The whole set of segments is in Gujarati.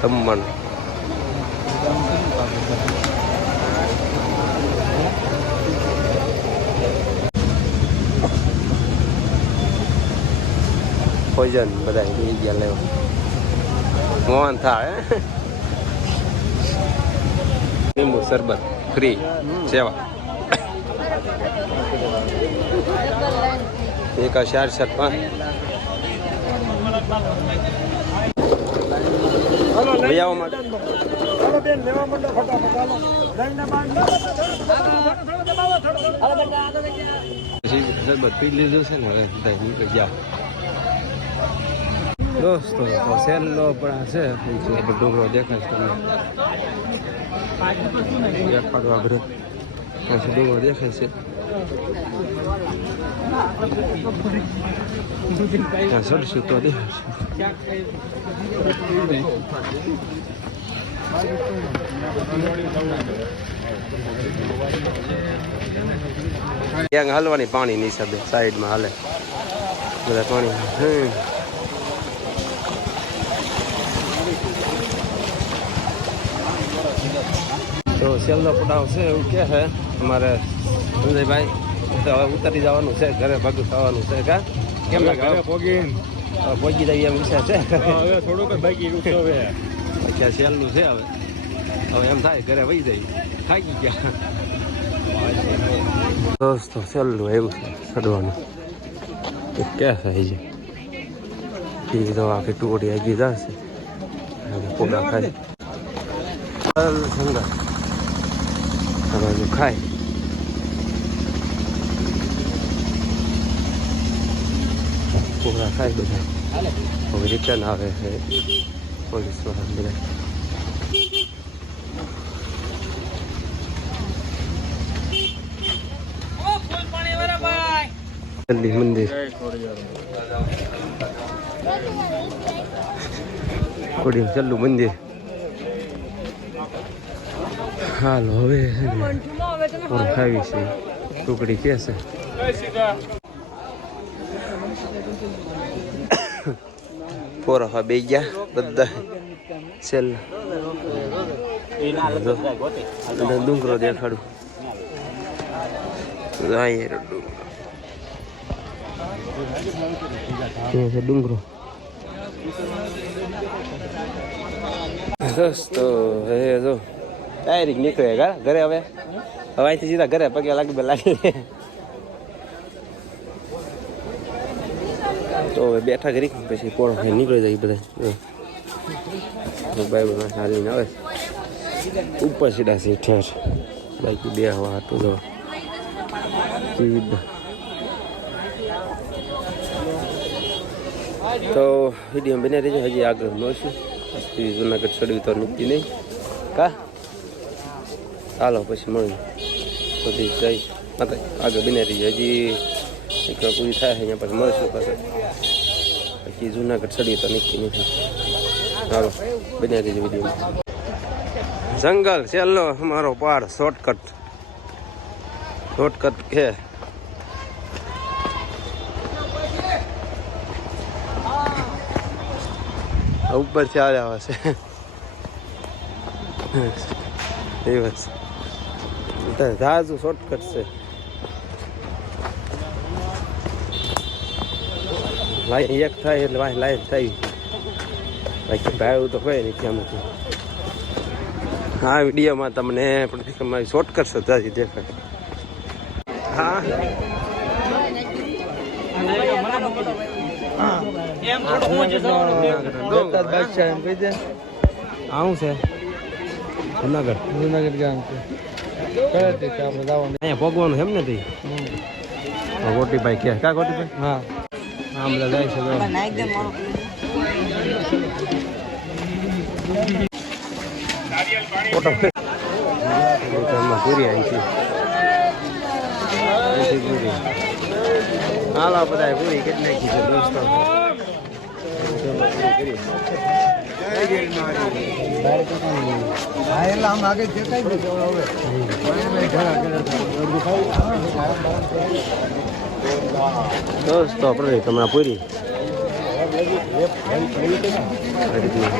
તમન ભોજન બધા લઈ ગયા લેવા મોહન થાય લીંબુ શરબત ફ્રી સેવા એક 4-7-5 ભૈયાઓ માટે શરબત પી લીધું છે ને હવે નીકળી જાઓ દોસ્તો સેલો પણ છે ડુંગરો દેખાય છે તમને પાડો આગળ ડુંગરો દેખાય છે ત્યાં ચડશું તો દેખાય હાલવાની પાણી ની હિસાબે સાઈડમાં હાલે બધા પાણી તો સેલનો પડાવ છે એવું કે છે અમારે સંજયભાઈ તો હવે ઉતરી જવાનું છે ઘરે ભગું થવાનું છે કા કેમ ઘરે પહોંચી જઈએ એમ વિચાર છે હવે થોડુંક બાકી હવે અત્યારે સેલનું છે હવે એમ થાય ઘરે વહી જઈ થાકી ગયા દોસ્તો સેલનું એવું છે ચડવાનું કે થાય છે એ તો આખી ટુકડી આગી જશે પોડા ખાય સંગા બાજુ ખાય પોડા ખાય બધા હવે રિટર્ન આવે છે પોલીસ વાળા બધા મંદિર કોડી ચાલુ મંદિર હાલો હવે ખાવી છે ટુકડી કે છે પોરા બે ગયા બધા સેલ ડુંગરો દેખાડું ડુંગરો દોસ્તો હે જો ડાયરેક્ટ નીકળે ઘરે હવે અહીંથી સીધા ઘરે પગે લાગી તો હવે બેઠા કરી પછી પોળો ખાઈ નીકળી જાય બધા બાઈબલમાં ચાલીને આવે ઉપર સીધા છે ઠેર બાકી બે હવા હતું જો તો વિડીયો બને રહેજો હજી આગળ મળશું પછી જુનાગઢ ચડ્યું તો નક્કી નહીં કા ચાલો પછી મળ્યું બધી જઈશ આગળ બને રહીએ હજી એક પૂરી થાય અહીંયા પછી મળશું પાછળ પછી જુનાગઢ ચડ્યું તો નક્કી નથી ચાલો બને રહીજો વિડીયોમાં જંગલ છેલ્લો અમારો પાડ શોર્ટકટ છે ઉપરથી આવ્યા છે એ બસ ઝાઝુ શોર્ટકટ છે લાઈન એક થાય એટલે વાહ લાઈન થઈ બાકી ભાઈ તો કોઈ નથી આમાંથી હા વિડીયોમાં તમને તમારી શોર્ટકટ છે ત્યાંથી દેખાય હા આવું છે જુનાગઢ ગામ છે અહીંયા ભોગવાનું એમ નથી ગોટીભાઈ કે કા ગોટીભાઈ હા આમ બધા જાય છે પૂરી આવી છે પૂરી હાલો બધા પૂરી કેટલી નાખી છે દોસ્તો દોસ્તો પ્રદીપ હમણાં પૂરી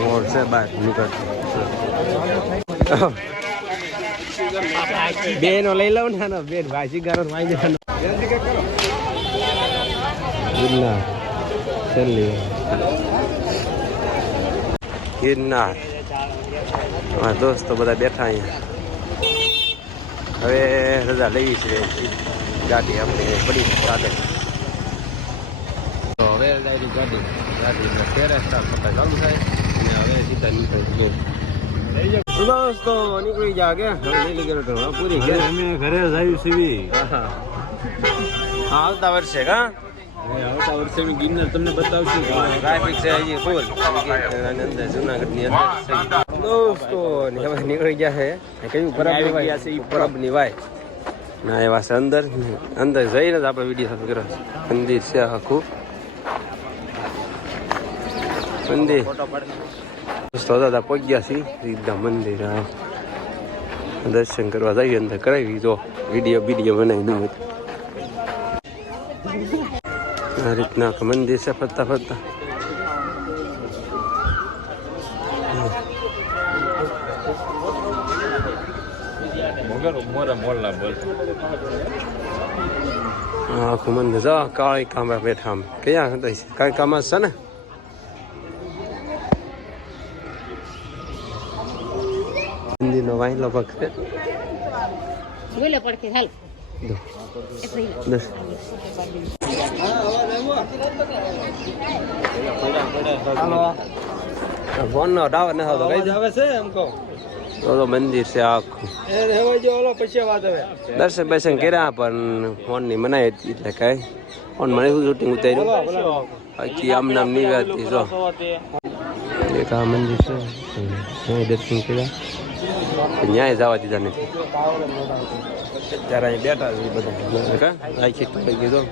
મોર છે બહાર નીકળતો બેનો લઈ લઉં ને બેન ભાજી ગારો વાંચી જવાનો ગિરનાર છેલ્લી ગિરનાર અમારા દોસ્તો બધા બેઠા અહીંયા હવે રજા લેવી છે ગાડી આપણે પડી ચાલે તો હવે ગાડી તેરે સ્ટાર્ટ થતા ચાલુ થાય અને હવે સીધા નીકળી દોસ્તો નીકળી જા કે પૂરી અમે ઘરે જાય સીવી આવતા વર્ષે કા આવતા વર્ષે ગિરનાર તમને બતાવશું ટ્રાફિક છે હજી ફૂલ અંદર જુનાગઢની અંદર દોસ્તો હવે નીકળી ગયા છે કયું પરબ ની વાય ના એવા છે અંદર જઈને જ આપણે વિડીયો ચાલુ કર્યો મંદિર છે આખું મંદિર દોસ્તો દાદા પહોંચ્યા છીએ સીધા મંદિર દર્શન કરવા જઈએ અંદર કરાવી જો વિડીયો બનાવી દઉં આ રીતના મંદિર છે ફરતા ફરતા આખું મંદિર જો કાળી કામરા બેઠા આમ ક્યાં હતા કાળી કામા છે ને મંદિરનો વાયલો પગ છે ફોન નો ટાવર ન આવતો કઈ આવે છે એમ કહો તો મંદિર છે આખું દર્શન કર્યા પણ ફોન ની મનાઈ હતી એટલે કઈ ફોન મને શૂટિંગ ઉતાર્યું બાકી આમ નામ નહીં હતી જો એક આ મંદિર છે દર્શન કર્યા ન્યાય જવા દીધા નથી ત્યારે અહીં બેઠા બધા આખી કીધું